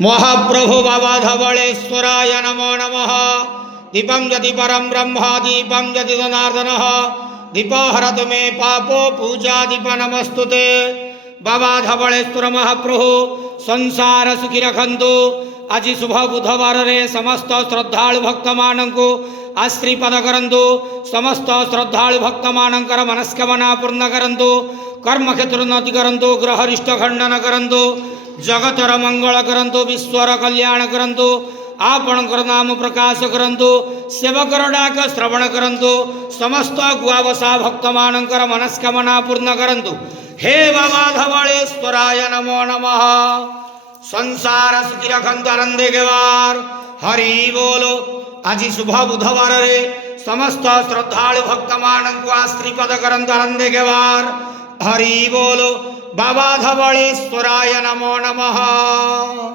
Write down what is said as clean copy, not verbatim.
महाप्रभु बाबा धवलेश्वराय नमो नमः। दीपं यदि परं ब्रह्म दीपं यदि जनार्दनः दीपहरतु मे पापो पूजा दीप नमस्तुते। बाबा धवलेश्वर महाप्रभु संसार सुखी रखंतु। आज शुभ बुधवार रे समस्त श्रद्धालु भक्त मानंकु आश्रीपद करंतु। समस्त श्रद्धालु भक्त मानंकर मनस्कामना पूर्ण करंतु। कर्म क्षेत्र उन्नति करंतु। ग्रहरिष्ट खंडन करंतु। जगतर मंगल करंतु। विश्वर कल्याण करंतु। आपणकर नाम प्रकाश करंतु। सेवकर डाक श्रवण करंतु। समस्त गुआवसा भक्त मानंकर मनस्कामना पूर्ण करंतु। हे बाबा धवलेश्वराय नमो नमः। संसार सुखी रखंतु आनंदे गेवार हरि बोलो। आज शुभ बुधवार रे समस्त श्रद्धालु भक्त मानंकु आश्रीपद करंतु आनंदे गेवार हरि बोलो। बाबा धवलेश्वराय नमो नमः।